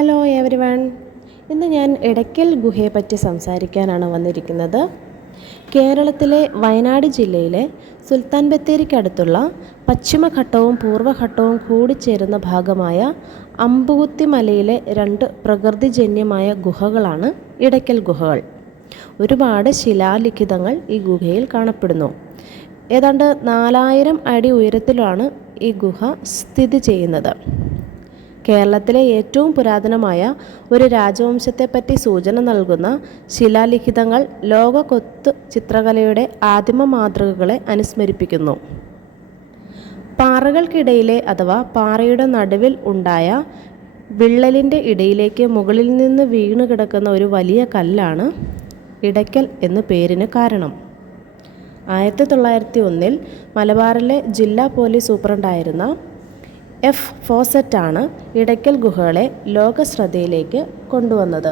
Hello everyone. ഇന്ന് ഞാൻ ഇടയ്ക്കൽ ഗുഹയെപ്പറ്റി സംസാരിക്കാനാണ് വന്നിരിക്കുന്നത്. കേരളത്തിലെ വയനാട് ജില്ലയിലെ സുൽത്താൻ ബത്തേരിക്കടുത്തുള്ള പശ്ചിമഘട്ടവും പൂർവ്വഘട്ടവും കൂടിച്ചേരുന്ന ഭാഗമായ അമ്പുകുത്തി മലയിലെ 2 പ്രകൃതിജന്യമായ ഗുഹകളാണ് ഇടയ്ക്കൽ ഗുഹകൾ. ഒരുപാട് ശിലാലിഖിതങ്ങൾ ഈ ഗുഹയിൽ കാണപ്പെടുന്നു. ഏതാണ്ട് 4000 അടി ഉയരത്തിലാണ് ഈ ഗുഹ സ്ഥിതി ചെയ്യുന്നത്. കേരളത്തിലെ ഏറ്റവും പുരാതനമായ ഒരു രാജവംശത്തെപ്പറ്റി സൂചന നൽകുന്ന ശിലാലിഖിതങ്ങൾ ലോക കൊത്തു ചിത്രകലയുടെ ആദിമ മാതൃകകളെ അനുസ്മരിപ്പിക്കുന്നു. പാറകൾക്കിടയിലെ അഥവാ പാറയുടെ നടുവിൽ ഉണ്ടായ വിള്ളലിൻ്റെ ഇടയിലേക്ക് മുകളിൽ നിന്ന് വീണ് കിടക്കുന്ന ഒരു വലിയ കല്ലാണ് ഇടയ്ക്കൽ എന്നു പേരിന് കാരണം. 1901 മലബാറിലെ ജില്ലാ പോലീസ് സൂപ്രണ്ടായിരുന്ന എഫ് ഫോസറ്റാണ് ഇടയ്ക്കൽ ഗുഹകളെ ലോകശ്രദ്ധയിലേക്ക് കൊണ്ടുവന്നത്.